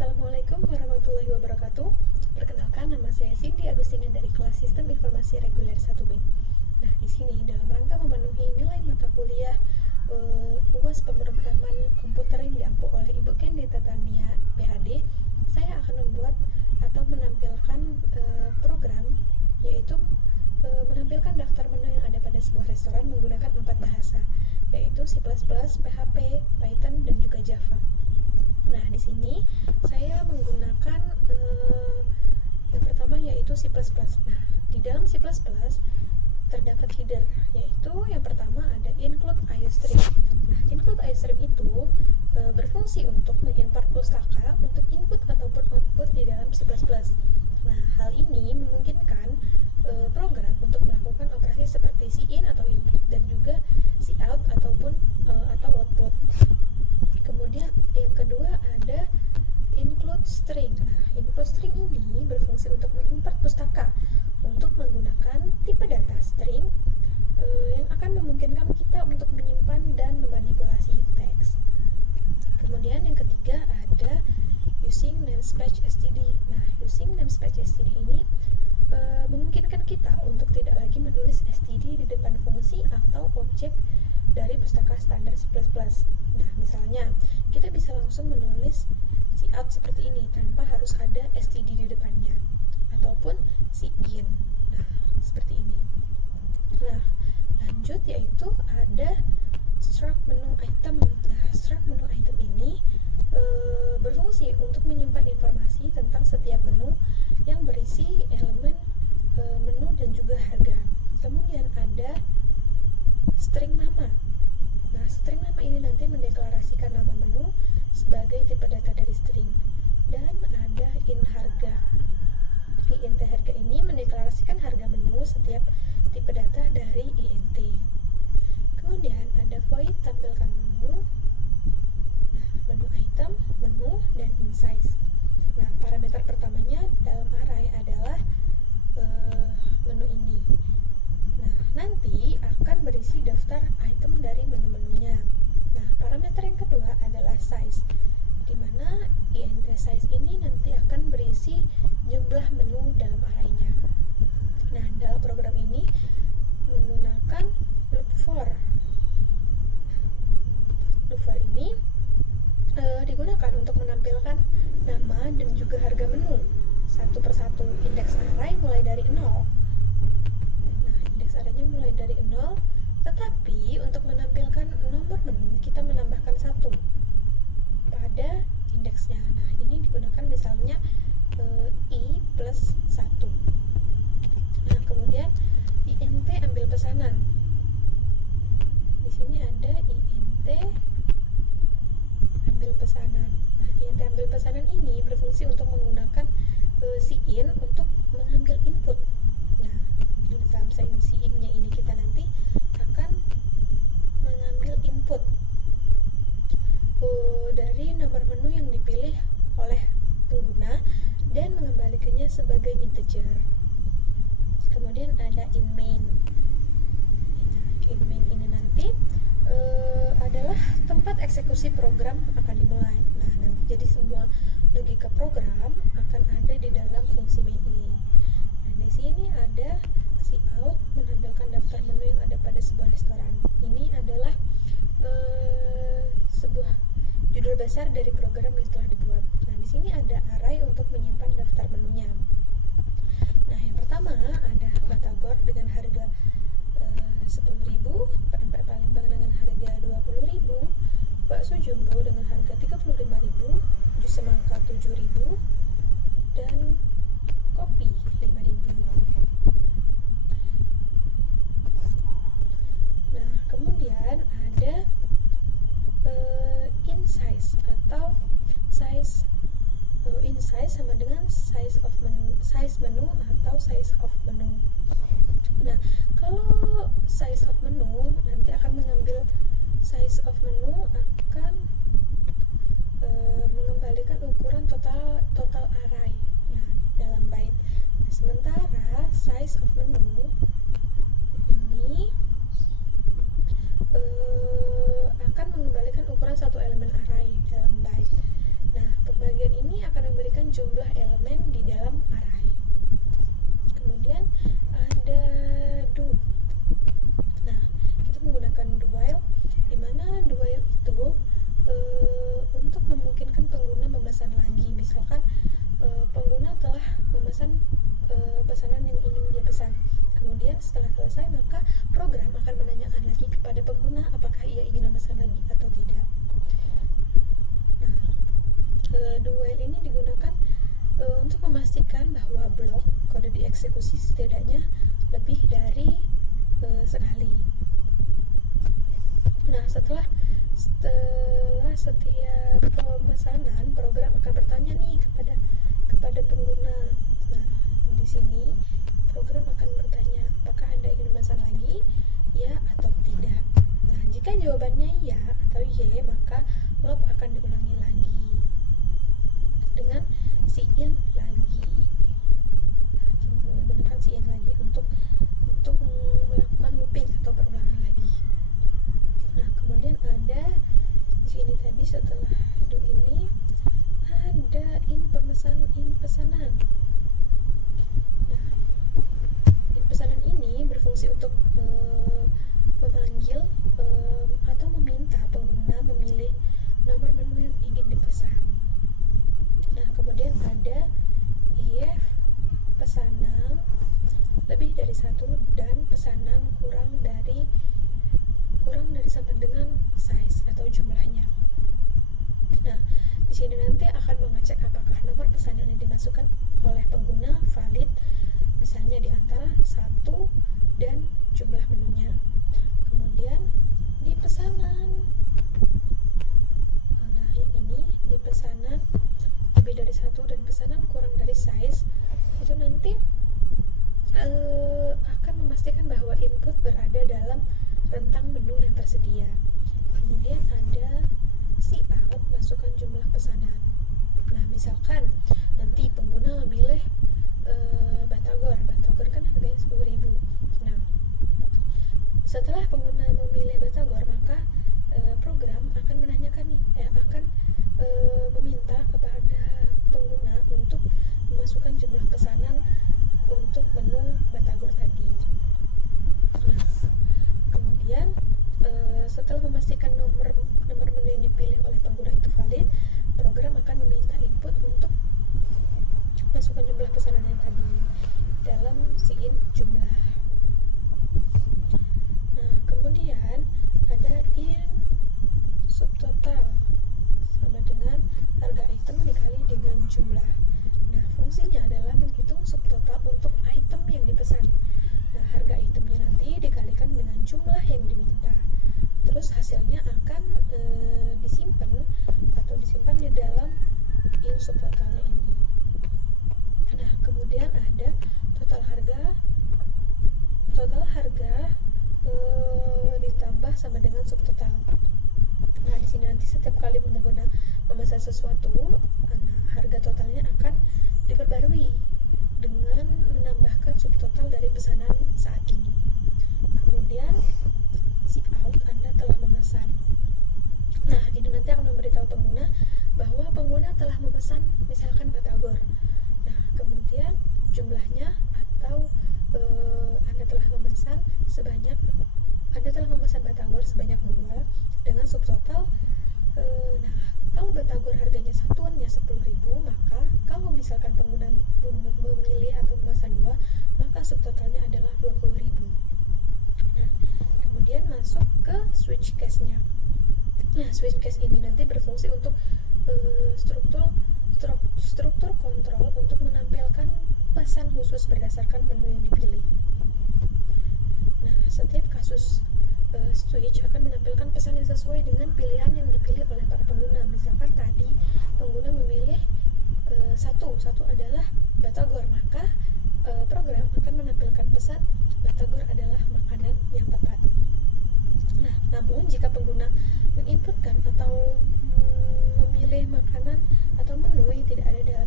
Assalamualaikum warahmatullahi wabarakatuh. Perkenalkan, nama saya Cindy Agustina dari kelas Sistem Informasi Reguler 1B. Nah, di sini dalam rangka memenuhi nilai mata kuliah UAS Pemrograman Komputer yang diampu oleh Ibu Kendi Tatania PhD, saya akan membuat atau menampilkan program, yaitu menampilkan daftar menu yang ada pada sebuah restoran menggunakan 4 bahasa, yaitu C++, PHP, Python, dan juga Java. Nah, di sini saya menggunakan yang pertama yaitu C++. Nah, di dalam C++ terdapat header, yaitu yang pertama ada include IOStream. Nah, include IOStream itu berfungsi untuk mengimport pustaka untuk input ataupun output di dalam C++. Nah, hal ini memungkinkan program untuk melakukan operasi seperti cin atau input dan juga cout ataupun atau output. Kemudian yang kedua ada include string. Nah, include string ini berfungsi untuk mengimport pustaka untuk menggunakan tipe data string yang akan memungkinkan kita untuk menyimpan dan memanipulasi teks. Kemudian yang ketiga ada using namespace std. Nah, using namespace std ini memungkinkan kita untuk tidak lagi menulis std di depan fungsi atau objek dari pustaka standar C++. Nah, misalnya kita bisa langsung menulis cout seperti ini tanpa harus ada std di depannya, ataupun cin. Nah, seperti ini. Nah, lanjut yaitu ada struct menu item. Nah, struct menu item ini berfungsi untuk menyimpan informasi tentang setiap menu yang berisi elemen menu dan juga harga. Kemudian ada string nama. Nah, string nama ini nanti mendeklarasikan nama menu sebagai tipe data dari string. Dan ada in harga. Int harga ini mendeklarasikan harga menu setiap tipe data dari int. Kemudian ada void tampilkan menu. Nah, menu item, menu, dan insize. Nah, parameter pertamanya dalam array adalah menu ini. Nah, nanti akan berisi daftar item dari menu-menunya. Nah, parameter yang kedua adalah size, di mana int size ini nanti akan berisi jumlah menu dalam arraynya. Nah, dalam program ini menggunakan loop for. Loop for ini digunakan untuk menampilkan nama dan juga harga menu satu persatu. Indeks array mulai dari 0. Nah, indeks arraynya mulai dari 0, tetapi untuk menampilkan nomor menu kita menambahkan 1 pada indeksnya. Nah, ini digunakan misalnya i plus 1. Nah, kemudian int ambil pesanan. Di sini ada int ambil pesanan. Nah, int ambil pesanan ini berfungsi untuk menggunakan cin untuk mengambil input. Nah, dalam cin-nya ini kita nanti akan mengambil input dari nomor menu yang dipilih oleh pengguna dan mengembalikannya sebagai integer. Kemudian ada in main. In main ini nanti adalah tempat eksekusi program akan dimulai. Nah, nanti jadi semua logika program akan ada di dalam fungsi main ini. Nah, di sini ada cout menampilkan daftar menu yang ada pada sebuah restoran. Ini adalah sebuah judul besar dari program yang telah dibuat. Nah, di sini ada array untuk menyimpan daftar menunya. Nah, yang pertama ada batagor dengan harga 10.000, pempek Palembang dengan harga 20.000, bakso jumbo dengan harga 35.000, jus semangka 7.000, dan kopi 5.000. Nah, kemudian ada in size atau size. In size sama dengan size menu atau size of menu. Nah, kalau size of menu nanti akan mengambil size of menu akan mengembalikan ukuran total array. Nah, dalam byte. Nah, sementara size of menu ini akan mengembalikan ukuran satu elemen array dalam byte. Nah, pembagian ini akan jumlah elemen di dalam array. Kemudian ada do. Nah, kita menggunakan do while, di mana do while itu untuk memungkinkan pengguna memesan lagi. Misalkan pengguna telah memesan pesanan yang ingin dia pesan. Kemudian setelah selesai, maka program akan menanyakan lagi kepada pengguna apakah ia ingin memesan lagi atau tidak. Nah, do while ini digunakan untuk memastikan bahwa blok kode dieksekusi setidaknya lebih dari sekali. Nah, setelah setiap pemesanan, program akan bertanya nih kepada pengguna. Nah, di sini program akan bertanya apakah Anda ingin memesan lagi, ya atau tidak. Nah, jika jawabannya ya atau y, maka loop akan diulangi lagi dengan cin lagi. Nah, menggunakan cin lagi untuk melakukan looping atau perulangan lagi. Nah, kemudian ada di sini tadi setelah do ini ada in pesanan. Nah, in pesanan ini berfungsi untuk memanggil atau meminta pengguna memilih nomor menu yang ingin dipesan. Nah, kemudian ada if pesanan lebih dari 1 dan pesanan kurang dari sama dengan size atau jumlahnya. Nah, di sini nanti akan mengecek apakah nomor pesanan yang dimasukkan oleh pengguna valid, misalnya di antara 1 dan jumlah menunya. Kemudian di pesanan, nah yang ini di pesanan lebih dari 1 dan pesanan kurang dari size, itu nanti akan memastikan bahwa input berada dalam rentang menu yang tersedia. Kemudian ada cout, masukkan jumlah pesanan. Nah, misalkan nanti pengguna memilih batagor kan harganya 10.000. Nah, setelah pengguna memilih batagor, maka program akan menanyakan meminta kepada pengguna untuk memasukkan jumlah pesanan untuk menu batagor tadi. Nah, kemudian setelah memastikan nomor menu yang dipilih oleh pengguna itu valid, program akan meminta input untuk masukkan jumlah pesanan yang tadi dalam cin jumlah. Nah, kemudian ada in subtotal sama dengan harga item dikali dengan jumlah. Nah, fungsinya adalah menghitung subtotal untuk item yang dipesan. Nah, harga itemnya nanti dikalikan dengan jumlah yang diminta. Terus hasilnya akan disimpan di dalam in subtotalnya ini. Nah, kemudian ada total harga ditambah sama dengan subtotal. Nah, di sini nanti setiap kali pengguna memesan sesuatu, nah harga totalnya akan diperbarui dengan menambahkan subtotal dari pesanan saat ini. Kemudian cout, Anda telah memesan. Nah, ini nanti akan memberitahu pengguna bahwa pengguna telah memesan misalkan batagor. Nah, kemudian jumlahnya atau Anda telah memesan batagor sebanyak 2 dengan subtotal. Nah, kalau batagor harganya satuannya 10.000, maka kalau misalkan pengguna memilih atau memesan 2, maka subtotalnya adalah 20.000. Nah, kemudian masuk ke switch case-nya. Nah, switch case ini nanti berfungsi untuk struktur kontrol untuk menampilkan pesan khusus berdasarkan menu yang dipilih. Nah, setiap kasus switch akan menampilkan pesan yang sesuai dengan pilihan yang dipilih oleh para pengguna. Misalkan tadi pengguna memilih satu adalah batagor, maka program akan menampilkan pesan batagor adalah makanan yang tepat. Nah, namun jika pengguna menginputkan atau memilih makanan atau menu yang tidak ada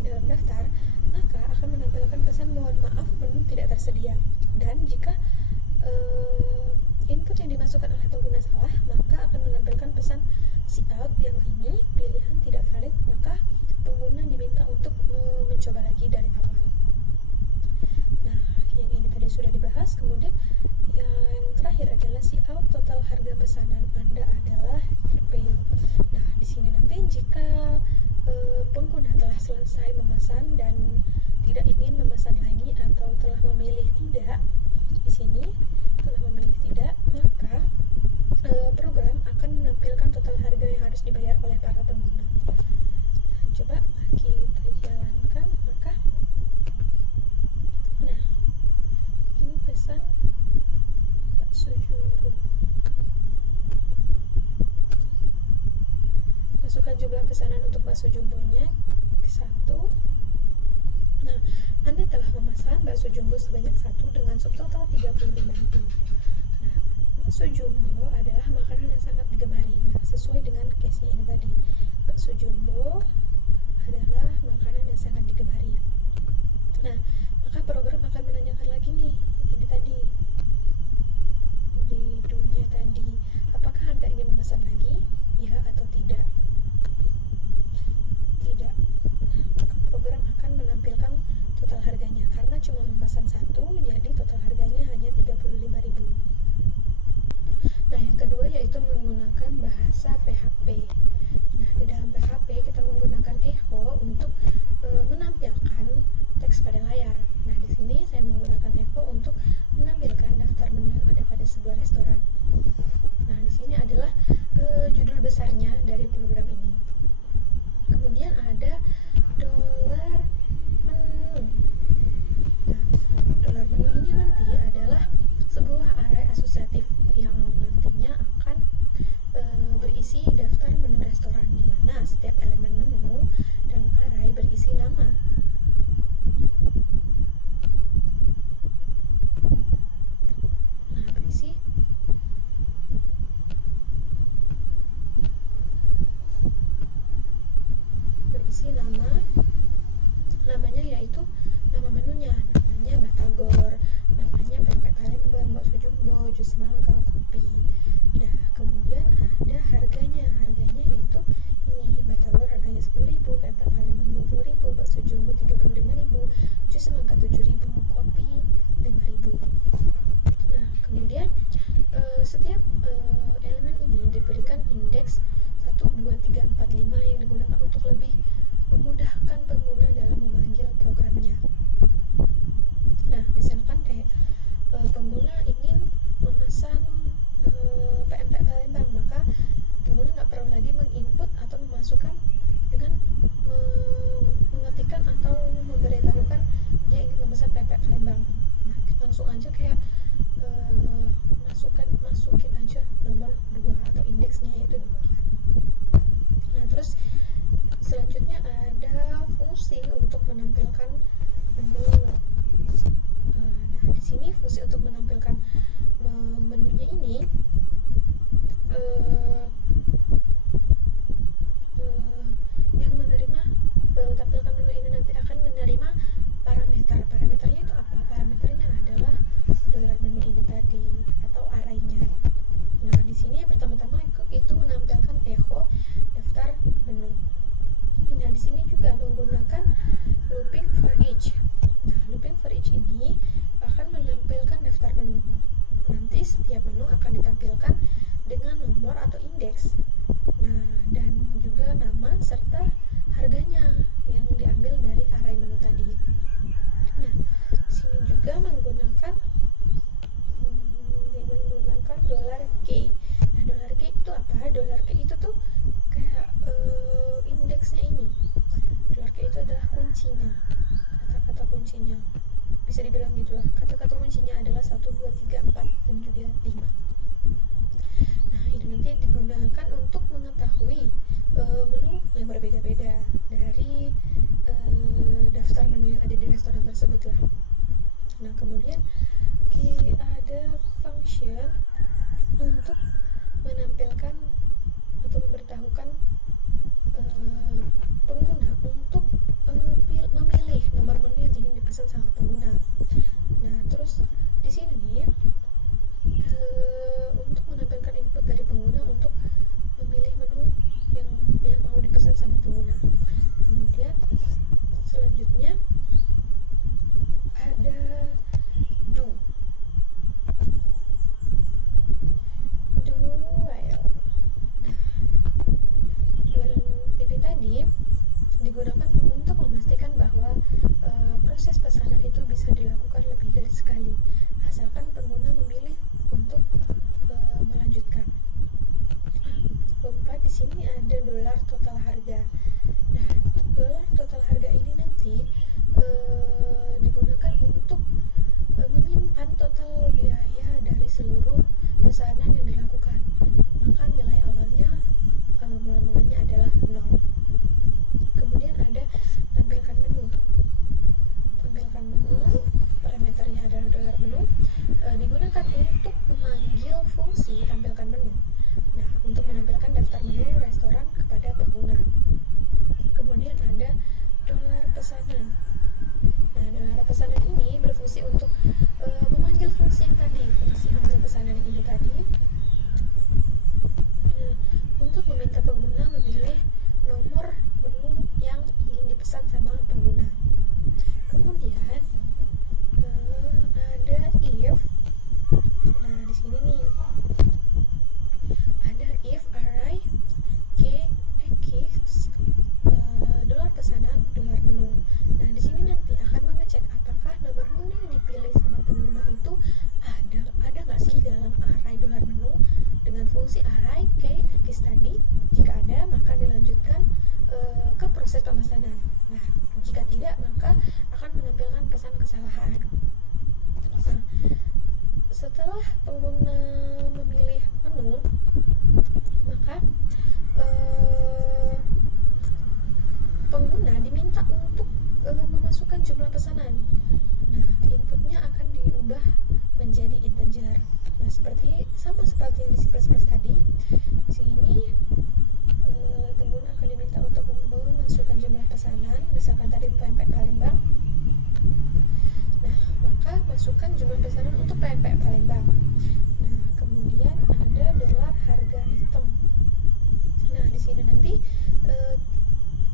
dalam daftar, maka akan menampilkan pesan mohon maaf menu tidak tersedia. Dan jika input yang dimasukkan oleh pengguna salah, maka akan menampilkan pesan cout yang ini pilihan tidak valid, maka pengguna diminta mencoba lagi dari awal. Nah, yang ini tadi sudah dibahas. Kemudian yang terakhir adalah see out. Total harga pesanan Anda adalah RP. Nah, di sini nanti jika pengguna telah selesai memesan dan tidak ingin memesan lagi atau telah memilih tidak, di sini telah memilih tidak, maka program akan menampilkan total harga yang harus dibayar oleh para pengguna. Nah, coba kita jalankan. Maka, nah, ini pesan bakso jumbo. Masukkan jumlah pesanan untuk bakso jumbonya 1. Nah, Anda telah memesan bakso jumbo sebanyak 1 dengan subtotal 35.000. Nah, bakso jumbo adalah makanan yang sangat digemari. Nah, sesuai dengan case-nya ini tadi, bakso jumbo adalah makanan yang sangat digemari. Nah, maka program akan menanyakan lagi nih, ini tadi di dunia tadi, apakah Anda ingin memesan lagi, ya atau tidak? Tidak. Nah, program akan menampilkan total harganya. Karena cuma memesan 1, jadi total harganya hanya 35.000. Nah, yang kedua yaitu menggunakan bahasa PHP. Nah, di dalam PHP kita menggunakan echo untuk menampilkan teks pada layar. Nah, di sini saya menggunakan echo untuk menampilkan daftar menu yang ada pada sebuah restoran. Nah, di sini adalah judul besarnya dari program ini. Kemudian ada dolar menu. Nah, dolar menu ini nanti adalah sebuah array asosiatif yang nantinya akan berisi daftar menu restoran, di mana setiap elemen menu dalam array berisi nama. Nah, berisi namanya yaitu nama menunya, namanya batagor, namanya pempek Palembang, bakso jumbo, jus semangka, kopi. Nah, kemudian ada harganya yaitu ini, batagor harganya 10.000, pempek Palembang 20.000, bakso jumbo 35.000, jus semangka 7.000, kopi 5.000. Nah, kemudian setiap elemen ini diberikan indeks 1, 2, 3, 4, 5 yang digunakan untuk lebih memudahkan pengguna dalam memanggil programnya. Nah, misalkan kayak pengguna ingin memesan pempek Palembang, maka pengguna nggak perlu lagi menginput atau memasukkan dengan mengetikkan atau memberitahukan dia ingin memesan pempek Palembang. Nah, langsung aja kayak masukin aja nomor 2 atau indeksnya yaitu 2 kan. Nah, terus selanjutnya ada fungsi untuk menampilkan menu. Nah, di sini fungsi untuk menampilkan menunya ini yang menerima tampilkan menu ini nanti akan menerima parameternya itu apa? Parameternya adalah dolar menu ini tadi atau arraynya. Nah, di sini pertama-tama itu menampilkan echo daftar menu. Nah, di sini juga menggunakan looping for each. Nah, looping for each ini akan menampilkan daftar menu. Nanti setiap menu akan ditampilkan dengan nomor atau indeks. Nah, dan juga nama serta harganya yang diambil dari array menu tadi. Nah, di sini juga menggunakan $K. Nah, $K itu apa? $K itu tuh kayak indeksnya ini. $K itu adalah kuncinya, kata-kata kuncinya. Bisa dibilang gitulah. Kata-kata kuncinya adalah 1, 2, 3, 4 dan juga 5. Nah, ini nanti digunakan untuk mengetahui menu yang berbeda-beda dari daftar menu yang ada di restoran tersebut lah. Nah, kemudian ada function untuk menampilkan atau memberitahukan pengguna untuk memilih nomor menu yang ingin dipesan sama pengguna. Nah, terus di sini nih untuk menampilkan input dari pengguna untuk memilih menu yang mau dipesan sama pengguna. digunakan untuk memastikan bahwa proses pesanan itu bisa dilakukan lebih dari sekali, asalkan pengguna memilih untuk melanjutkan. Lupa di sini ada dolar total harga. Nah, dolar total harga ini nanti digunakan untuk menyimpan total biaya dari seluruh pesanan yang dilakukan. Maka nilai awalnya mula-mulanya adalah 0. Kemudian ada tampilkan menu. Tampilkan menu, parameternya adalah dolar menu, digunakan untuk memanggil fungsi tampilkan menu. Nah, untuk menampilkan daftar menu restoran kepada pengguna. Kemudian ada dolar pesanan. Nah, dolar pesanan ini berfungsi untuk memanggil fungsi yang tadi, fungsi ambil pesanan yang ini tadi. Nah, untuk meminta pengguna memilih nomor menu yang ingin dipesan sama pengguna. Kemudian ada if. Nah, di sini nih ada if array k x dolar pesanan dolar menu. Nah, di sini nanti akan mengecek apakah nomor menu yang dipilih sama pengguna itu ada nggak sih dalam array dolar menu dengan fungsi array k x tadi. Jika ada, maka dilanjutkan ke proses pemesanan. Nah, jika tidak, maka akan menampilkan pesan kesalahan. Nah, setelah pengguna memilih menu, maka pengguna diminta untuk memasukkan jumlah pesanan. Nah, inputnya akan diubah menjadi integer. Nah, sama seperti yang di C++ tadi. Di sini pengguna akan diminta untuk memasukkan jumlah pesanan, misalkan tadi pempek Palembang. Nah, maka masukkan jumlah pesanan untuk pempek Palembang. Nah, kemudian ada dolar harga item. Nah, di sini nanti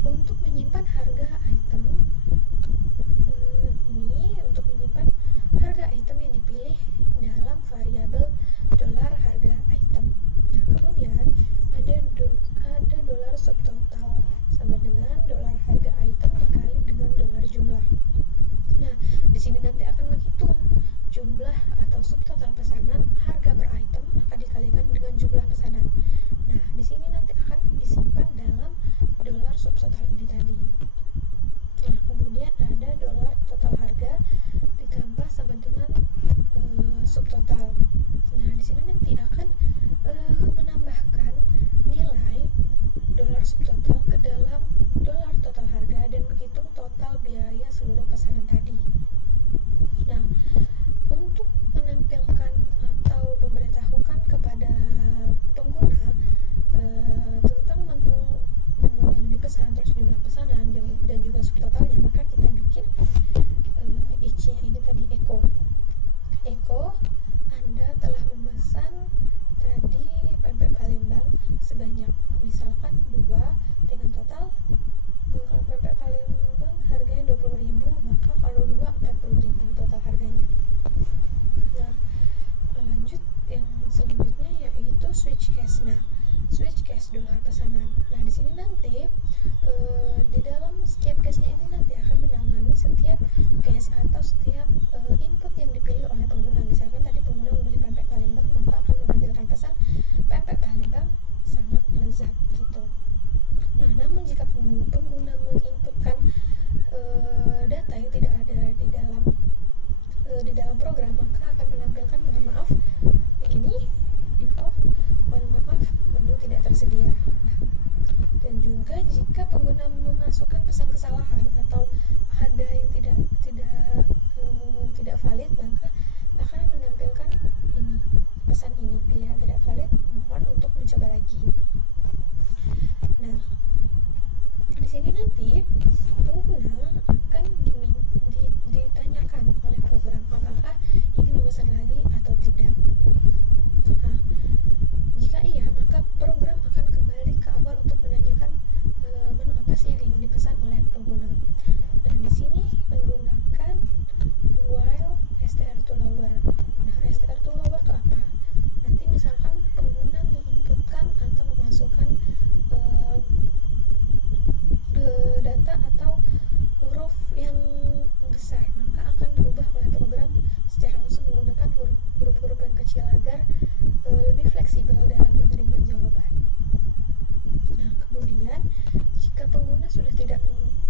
untuk menyimpan harga item ini, untuk menyimpan harga item yang dipilih dalam variabel dolar harga item. Nah, kemudian ada dolar subtotal sama dengan dolar harga item dikali dengan dolar jumlah. Nah, di sini nanti akan menghitung jumlah atau subtotal pesanan harga per item akan dikalikan dengan jumlah pesanan. Nah, di sini nanti akan disimpan dalam dolar subtotal ini tadi.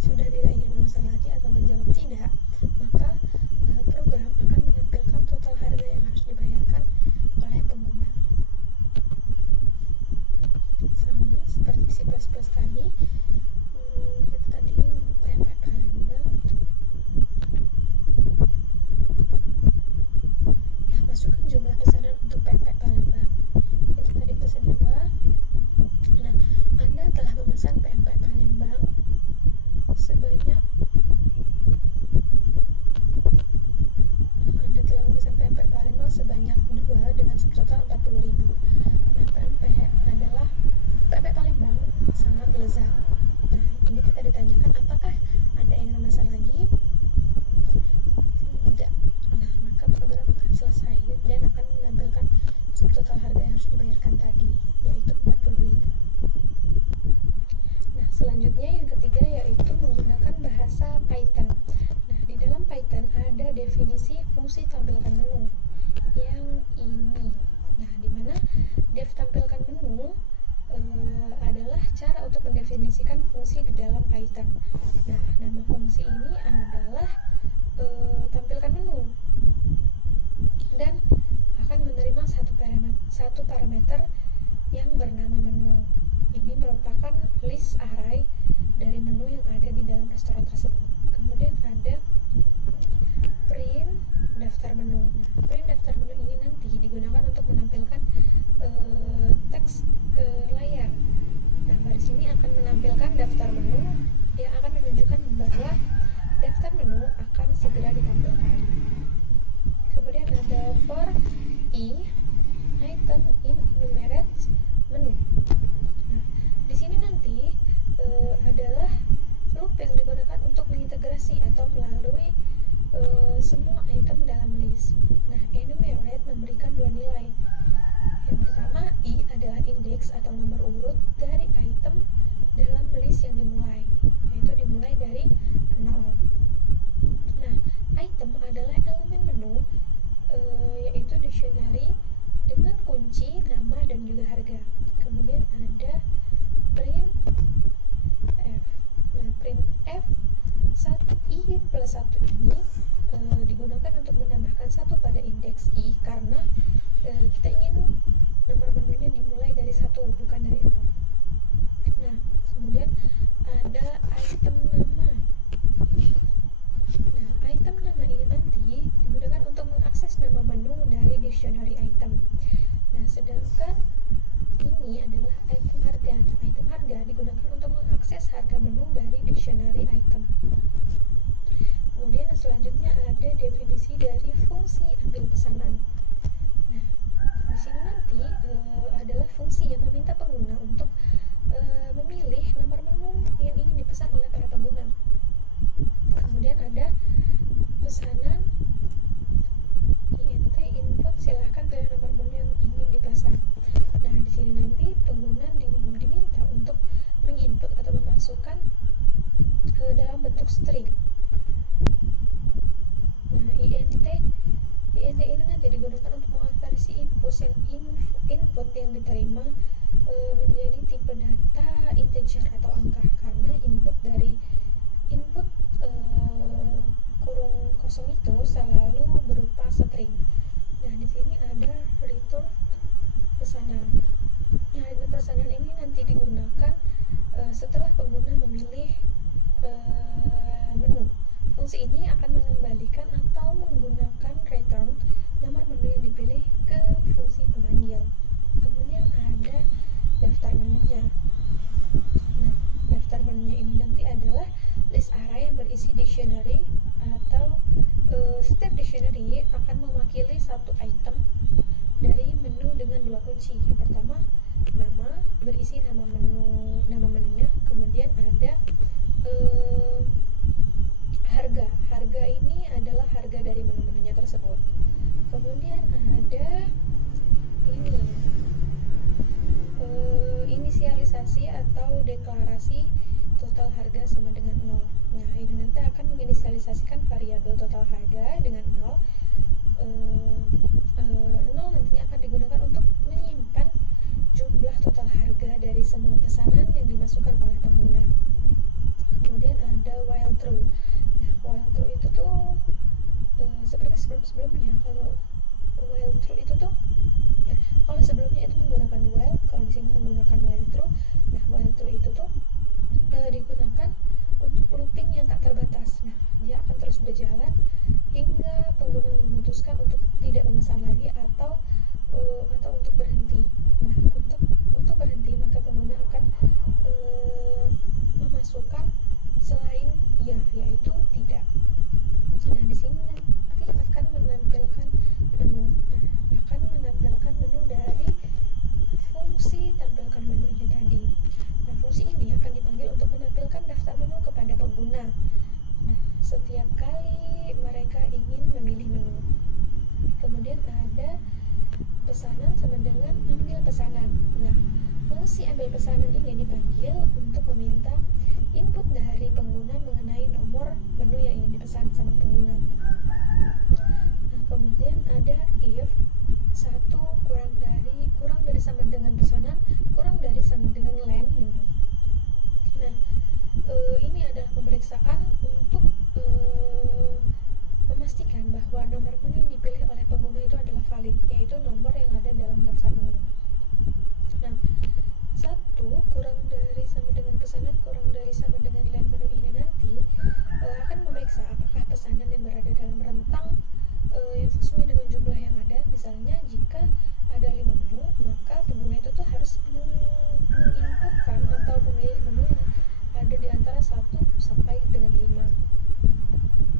sudah tidak ingin memesan lagi atau menjawab tidak, maka program akan menampilkan total harga yang harus dibayarkan oleh pengguna. Sama seperti C++ tadi, kita tadi PMP Palembang. Nah, masukkan jumlah pesanan untuk PMP Palembang. Itu tadi pesan 2. Nah, Anda telah memesan PMP Palembang sebanyak sebanyak 2 dengan subtotal 40.000. Nah, PMP Palembang sangat lezat. Nah, ini kita ditanyakan apakah Anda ingin memesan lagi? Tidak. Nah, maka program akan selesai dan akan menampilkan subtotal harga yang harus dibayarkan tadi, yaitu 40.000. Nah, selanjutnya yang ketiga yaitu menggunakan bahasa Python. Nah, di dalam Python ada definisi fungsi tampilkan menu yang ini. Nah, di mana def tampilkan menu adalah cara untuk mendefinisikan fungsi di dalam Python. Nah, nama fungsi ini adalah tampilkan menu dan akan menerima satu parameter yang bernama menu. Ini merupakan list array dari menu yang ada di dalam restoran tersebut. Kemudian ada print daftar menu. Nah, print daftar menu ini nanti digunakan untuk menampilkan teks ke layar. Nah, baris ini akan menampilkan daftar menu yang akan menunjukkan bahwa daftar menu akan segera ditampilkan. Kemudian ada for item enumerate menu. Nah, di sini nanti adalah loop yang digunakan untuk mengintegrasi atau melalui semua item dalam list. Nah, enumerate memberikan 2 nilai. Yang pertama, I adalah indeks atau nomor urut dari item dalam list yang dimulai, yaitu dimulai dari 0. Nah, item adalah elemen menu, yaitu dictionary dengan kunci, nama, dan juga harga. Kemudian ada print f. Nah, print f I plus 1 ini digunakan untuk menambahkan 1 pada indeks I karena kita ingin nomor menunya dimulai dari 1 bukan dari 0. Nah, kemudian ada item nama. Nah, item nama ini nanti digunakan untuk mengakses nama menu dari dictionary item. Nah, sedangkan ini adalah item harga. Nah, item harga digunakan untuk mengakses harga menu dari dictionary item. Kemudian selanjutnya ada definisi dari fungsi ambil pesanan. Nah, di sini nanti adalah fungsi yang meminta pengguna untuk memilih nomor menu yang ingin dipesan oleh para pengguna. Kemudian ada pesanan int input, silahkan pilih nomor menu yang ingin dipesan. Nah, di sini nanti pengguna diminta untuk menginput atau memasukkan dalam bentuk string. Nah, int ini nanti digunakan untuk mengonversi input yang diterima menjadi tipe data integer atau angka, karena input kurung kosong itu selalu berupa string. Nah, di sini ada return pesanan. Nah, return pesanan ini nanti digunakan setelah pengguna memilih menu. Fungsi ini akan mengembalikan atau menggunakan return nomor menu yang dipilih ke fungsi pemanggil. Kemudian ada daftar menunya. Nah, daftar menunya ini nanti adalah list array yang berisi dictionary atau setiap dictionary akan mewakili satu item dari menu dengan 2 kunci. Yang pertama, nama, berisi nama menunya. Kemudian ada harga ini adalah harga dari menu-menunya tersebut. Kemudian ada ini inisialisasi atau deklarasi total harga sama dengan 0. Nah, ini nanti akan menginisialisasikan variabel total harga dengan 0. 0 nantinya akan digunakan untuk menyimpan jumlah total harga dari semua pesanan yang dimasukkan oleh pengguna. Kemudian ada true. Nah, while true itu tuh seperti sebelum-sebelumnya. Kalau while true itu tuh ya, kalau sebelumnya itu menggunakan while, kalau di sini menggunakan while true. Nah, while true itu tuh digunakan untuk looping yang tak terbatas. Nah, dia akan terus berjalan hingga pengguna memutuskan untuk tidak memesan lagi atau untuk berhenti. Nah, untuk berhenti maka pengguna akan memasukkan selain ya, yaitu tidak. Nah, di sini nanti akan menampilkan menu. Nah, akan menampilkan menu dari fungsi tampilkan menu ini tadi. Nah, fungsi ini akan dipanggil untuk menampilkan daftar menu kepada pengguna. Nah, setiap kali mereka ingin memilih menu. Kemudian ada pesanan sama dengan ambil pesanan. Nah, fungsi ambil pesanan ini dipanggil untuk meminta input dari pengguna mengenai nomor menu yang ingin dipesan sama pengguna. Nah, kemudian ada if 1 kurang dari sama dengan pesanan, kurang dari sama dengan len menu. Nah, ini adalah pemeriksaan untuk memastikan bahwa nomor menu yang dipilih oleh pengguna itu adalah valid, yaitu nomor yang ada dalam daftar menu. Nah, 1 kurang dari sama dengan pesanan, kurang dari sama dengan len menu ini nanti akan memeriksa apakah pesanan yang berada dalam rentang yang sesuai dengan jumlah yang ada. Misalnya jika ada 5 menu, maka pengguna itu tuh harus menginputkan atau memilih menu yang ada di antara 1 sampai dengan 5.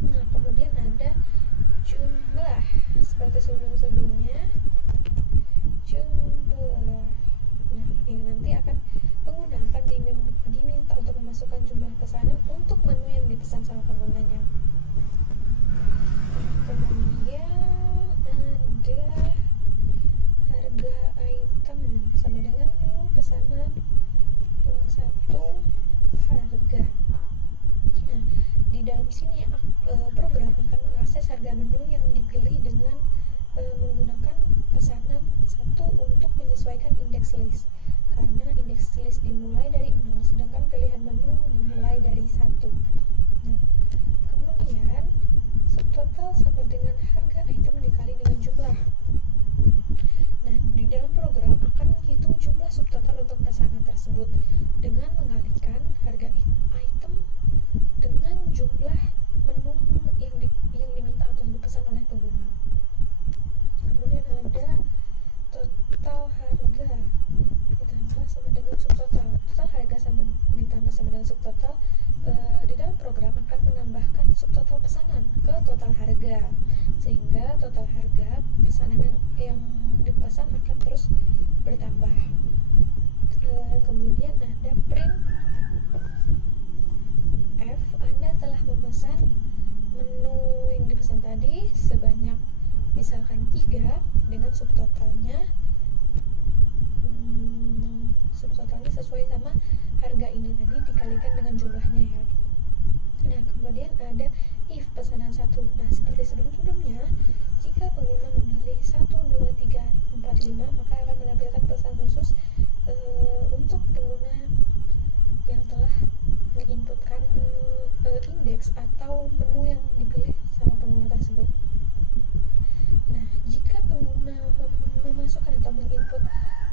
Nah, kemudian ada jumlah seperti sebelumnya, jumlah. Nah, ini nanti pengguna akan diminta untuk memasukkan jumlah pesanan untuk menu yang dipesan sama penggunanya. Kemudian ada harga item sama dengan menu pesanan kurang 1 harga. Nah, di dalam sini program akan mengakses harga menu yang dipilih dengan menggunakan pesanan 1 untuk menyesuaikan index list, karena index list dimulai dari 0 sedangkan pilihan menu dimulai dari 1. Nah, kemudian subtotal sama dengan harga item dikali dengan jumlah. Nah, di dalam program akan menghitung jumlah subtotal untuk pesanan tersebut dengan mengalihkan harga item dengan jumlah menu yang diminta atau yang dipesan oleh pengguna. Kemudian ada total harga ditambah sama dengan subtotal. Total harga ditambah sama dengan subtotal. Di dalam program akan menambahkan subtotal pesanan ke total harga, sehingga total harga pesanan yang dipesan akan terus bertambah. Kemudian ada print F, Anda telah memesan menu yang dipesan tadi sebanyak misalkan 3 dengan subtotalnya sesuai sama harga ini tadi dikalikan dengan jumlahnya ya. Nah, kemudian ada if pesanan 1. Nah, seperti sebelumnya, jika pengguna memilih 1, 2, 3, 4, 5, maka akan menampilkan pesan khusus untuk pengguna yang telah menginputkan indeks atau menu yang dipilih sama pengguna tersebut. Nah, jika pengguna memasukkan atau menginput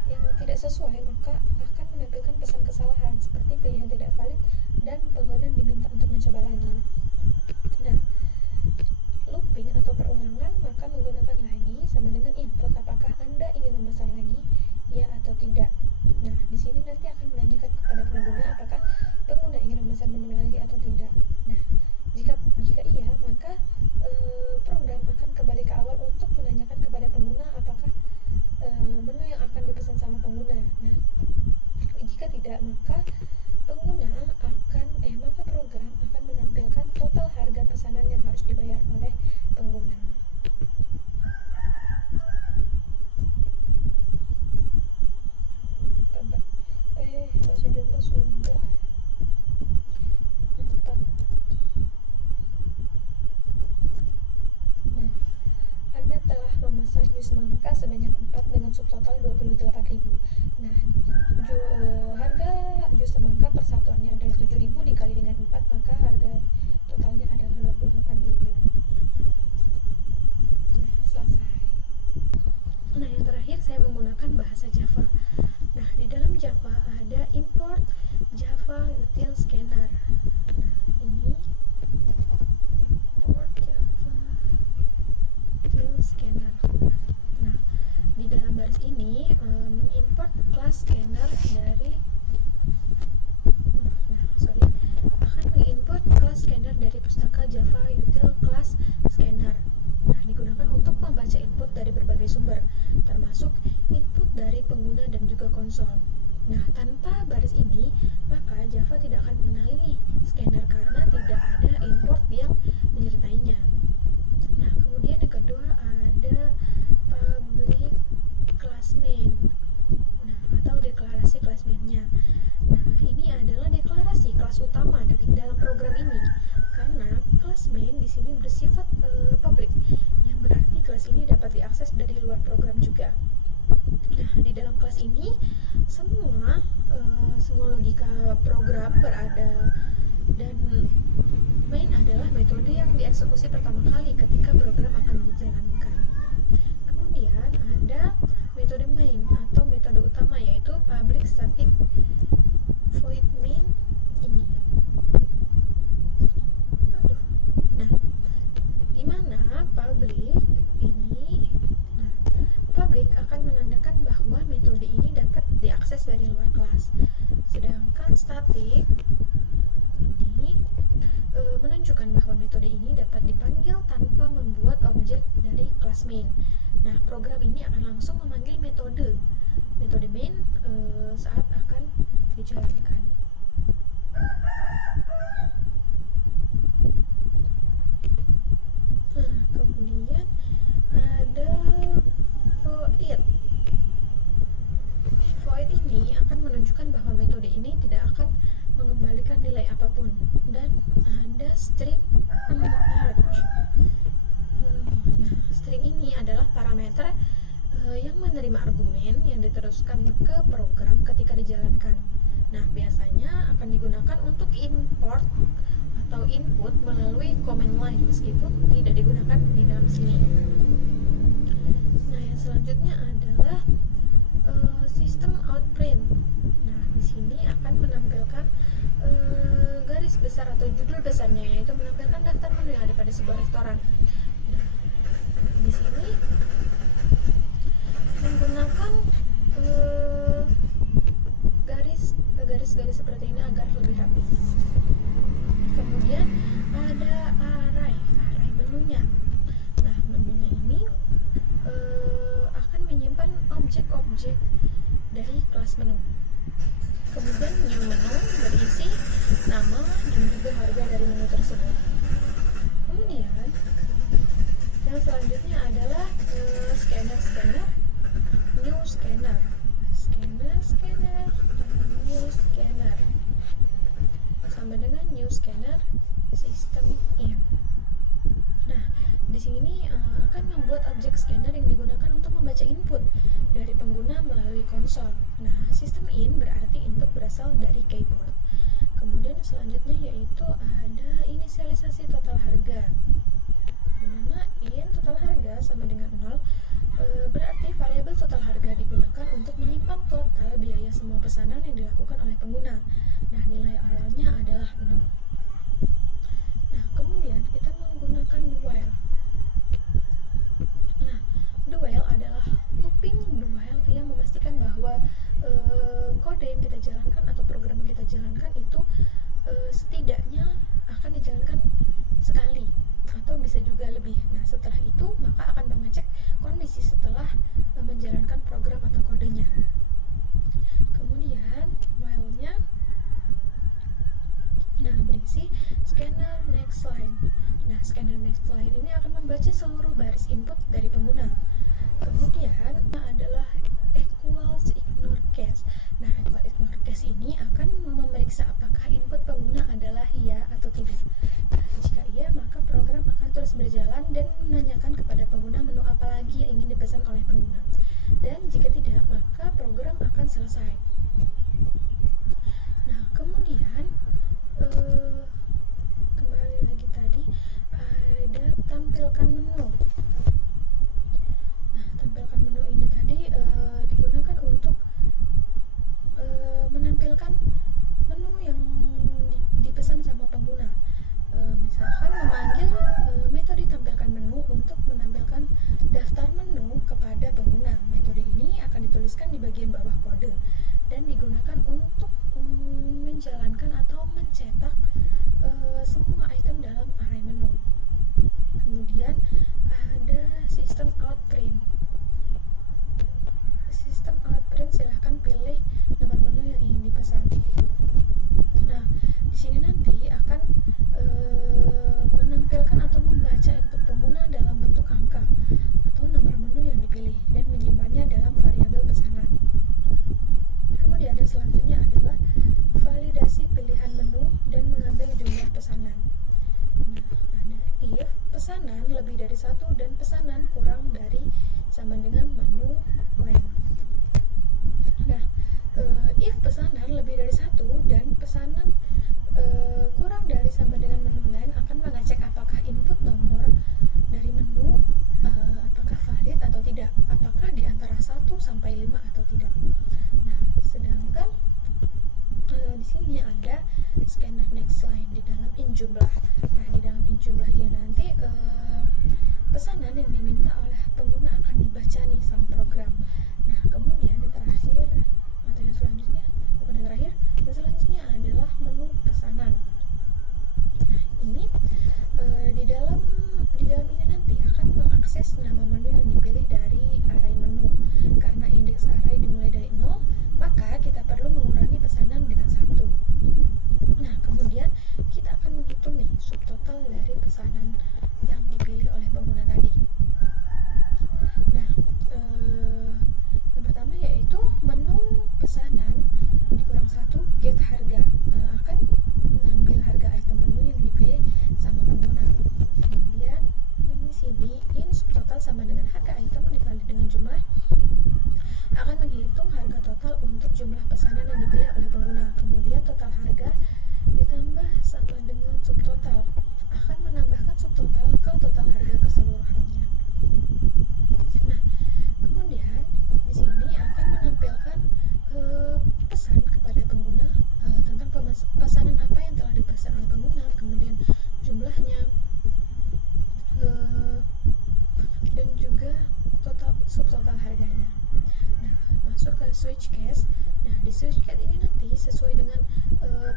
yang tidak sesuai, maka akan menampilkan pesan kesalahan seperti pilihan tidak valid dan pengguna diminta untuk mencoba lagi. Nah, looping atau perulangan maka menggunakan lagi sama dengan input apakah Anda ingin memesan lagi, ya atau tidak. Nah, di sini nanti akan menanyakan kepada pengguna apakah pengguna ingin memesan menu lagi atau tidak. Nah, jika iya, maka program akan kembali ke awal untuk menanyakan kepada pengguna apakah menu yang akan dipesan sama pengguna. Nah, jika tidak, maka program akan menampilkan total harga pesanan yang harus dibayar oleh pengguna. Bahasa jumlah sudah 4. Nah, Anda telah memesan jus mangga sebanyak 4 dengan subtotal 28.000. Nah, harga jus semangka persatuannya adalah 7.000 dikali dengan 4, maka harga bahasa Java. Nah, di dalam Java ada import Java util scanner. Nah, ini import Java util scanner. Nah, di dalam baris ini mengimport kelas scanner dari akan mengimport kelas scanner dari pustaka Java util class scanner. Nah, digunakan untuk membaca input dari berbagai sumber, termasuk input dari pengguna dan juga konsol. Nah, tanpa baris ini, maka Java tidak akan mengenali nih scanner karena tidak ada import yang menyertainya. Nah, kemudian yang kedua ada public class main. Nah, atau deklarasi kelas mainnya. Nah, ini adalah deklarasi kelas utama dari dalam program ini karena kelas main di sini bersifat publik, yang berarti kelas ini dapat diakses dari luar program juga. Nah, di dalam kelas ini semua logika program berada, dan main adalah metode yang dieksekusi pertama kali ketika program akan dijalankan. Kemudian ada metode main atau metode utama, yaitu public static void main ini. Nah, di mana public ini, public akan menandakan bahwa metode ini dapat diakses dari luar kelas, sedangkan static ini menunjukkan bahwa metode ini dapat dipanggil tanpa membuat objek dari kelas main. Nah, program ini akan langsung memanggil metode main saat akan dijalankan. Nah, kemudian ada void. Void ini akan menunjukkan bahwa metode ini tidak akan mengembalikan nilai apapun, dan ada string enlarge. Nah, string ini adalah parameter yang menerima argumen yang diteruskan ke program ketika dijalankan. Nah, biasanya akan digunakan untuk import atau input melalui command line meskipun tidak digunakan di dalam sini. Nah, yang selanjutnya adalah sistem outprint. Nah, di sini akan menampilkan garis besar atau judul besarnya, yaitu menampilkan daftar menu yang ada pada sebuah restoran. Nah, di sini menggunakan garis seperti ini agar lebih rapi. Kemudian ada array menunya. Nah, menunya ini akan menyimpan objek-objek dari kelas menu. Kemudian new menu berisi nama dan juga harga dari menu tersebut. Kemudian yang selanjutnya adalah scanner, new scanner, new scanner, sama dengan new scanner system in. Nah, di sini akan membuat objek scanner yang digunakan untuk membaca input dari pengguna melalui konsol. Nah, system in berarti input berasal dari keyboard. Kemudian selanjutnya yaitu ada inisialisasi total harga, dimana in total harga sama dengan 0, berarti variabel total harga digunakan untuk menyimpan total biaya semua pesanan yang dilakukan oleh pengguna. Nah, nilai awalnya adalah 0. Nah, kemudian kita menggunakan do while. Nah, do while adalah looping do while yang memastikan bahwa kode yang kita jalankan atau program yang kita jalankan itu setidaknya akan dijalankan sekali atau bisa juga lebih. Nah, setelah itu maka akan mengecek kondisi setelah menjalankan program atau kodenya. Kemudian while-nya berisi scanner next line. Nah, scanner next line ini akan membaca seluruh baris input dari pengguna. Kemudian adalah equals ignore case. Nah, equal ignore case ini akan memeriksa apakah input pengguna adalah ya atau tidak. Jika iya, maka program akan terus berjalan dan menanyakan kepada pengguna menu apa lagi yang ingin dipesan oleh pengguna. Dan jika tidak, maka program akan selesai. Nah, kemudian kembali lagi tadi ada tampilkan menu. Nah, tampilkan menu ini tadi digunakan lebih dari 1 dan pesanan kurang dari sama dengan menu lain. Nah, if pesanan lebih dari 1 dan pesanan kurang dari sama dengan menu lain akan mengecek apakah input nomor dari menu apakah valid atau tidak, apakah di antara 1 sampai 5 atau tidak. Nah, sedangkan di sini ada scanner next line di dalam injumlah. Nah, di dalam injumlah ini nanti pesanan yang diminta oleh pengguna akan dibaca nih sama program. Nah, kemudian yang terakhir atau yang selanjutnya, bukan yang terakhir, yang selanjutnya adalah menu pesanan. Nah, ini di dalam ini nanti akan mengakses nama menu yang dipilih dari array menu. Karena indeks array dimulai dari 0, maka kita perlu mengurangi pesanan dengan 1. Nah, kemudian kita akan menghitung nih subtotal dari pesanan yang dipilih oleh pengguna tadi. Nah, yang pertama yaitu menu pesanan dikurang 1 get harga, akan mengambil harga item menu yang dipilih sama pengguna. Kemudian ini sini in subtotal sama dengan harga item dikali dengan jumlah, akan menghitung harga total untuk jumlah pesanan yang dipilih oleh pengguna. Kemudian total harga ditambah sama dengan subtotal, akan menambahkan subtotal ke total harga keseluruhannya. Nah, kemudian di sini akan menampilkan pesan kepada pengguna tentang pesanan apa yang telah dipesan oleh pengguna, kemudian jumlahnya, dan juga subtotal harganya. Nah, masuk ke switch case. Nah, di switch case ini nanti sesuai dengan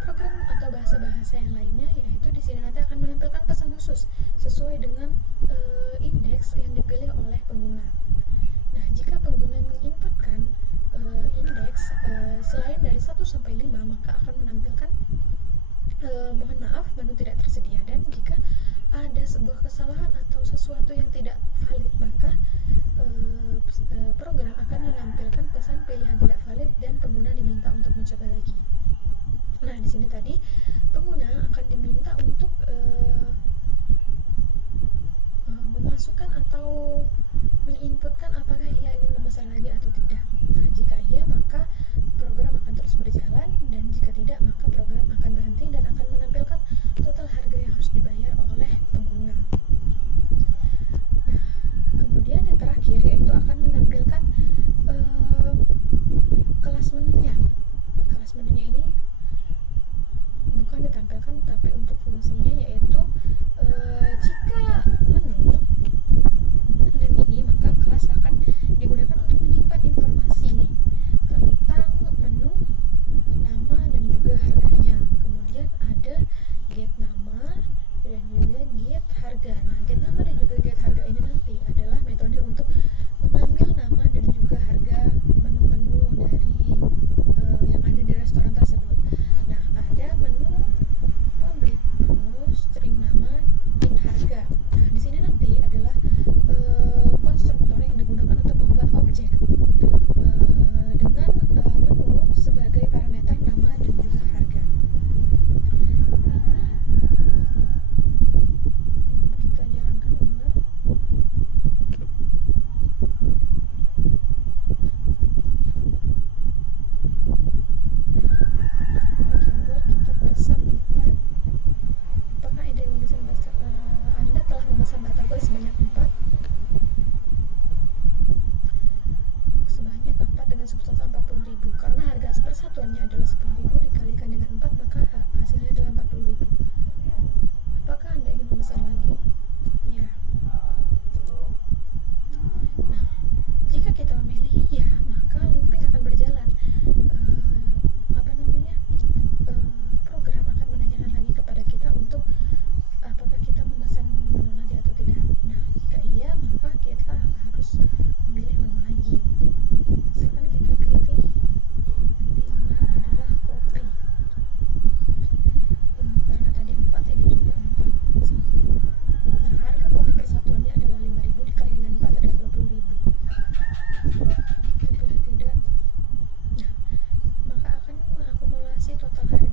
program atau bahasa-bahasa yang lainnya, yaitu di sini nanti akan menampilkan pesan khusus sesuai dengan indeks yang dipilih oleh pengguna. Nah, jika pengguna menginputkan indeks selain dari 1 sampai 5, maka akan menampilkan mohon maaf, menu tidak tersedia. Dan jika ada sebuah kesalahan atau sesuatu yang tidak valid, maka program akan menampilkan pesan pilihan tidak valid dan pengguna diminta untuk mencoba lagi. Nah, di sini tadi pengguna akan diminta untuk memasukkan atau menginputkan apakah ia ingin memesan lagi atau tidak. Nah, jika iya, maka program akan terus berjalan, dan jika tidak, maka program akan berhenti dan akan menampilkan total harga yang harus dibayar oleh pengguna. Nah, kemudian yang terakhir yaitu akan menampilkan kelas menunya. Kelas menunya ini bukan ditampilkan, tapi untuk fungsinya yaitu jika menu dan ini, maka kelas akan digunakan untuk menyimpan informasi nih tentang menu, nama, dan juga harganya. Kemudian ada get nama dan juga get harga. Nah, get nama dan juga get harga ini nanti adalah metode untuk mengambil nama dan juga harga menu-menu dari yang ada di restoran tersebut. Nah, ada menu public, menu string nama, in harga. Nah, di sini nanti adalah konstruktor yang digunakan untuk membuat objek dengan menu sebagai parameter nama dan juga harga. Kita jalankan ulang. Nah, kita pesan 4. Apakah ada yang bisa membaca? Anda telah memesan batagor sebanyak 4 dengan subtotal 40.000. Karena harga persatuannya adalah 10.000 dikalikan dengan 4, maka hasilnya adalah 40.000. Apakah Anda ingin memesan lagi? Ya. Nah, jika kita memilih iya, maka looping akan berjalan. Program akan menanyakan lagi kepada kita untuk apakah kita memesan menu lagi atau tidak. Nah, jika iya, maka kita harus memilih menu lagi. Misalkan kita pilih 5 adalah kopi, karena tadi 4, ini juga 4. Nah, harga kopi persatuannya adalah 5.000 dikali dengan 4 adalah 20.000. Kita pilih tidak. Nah, maka akan mengakumulasi total harga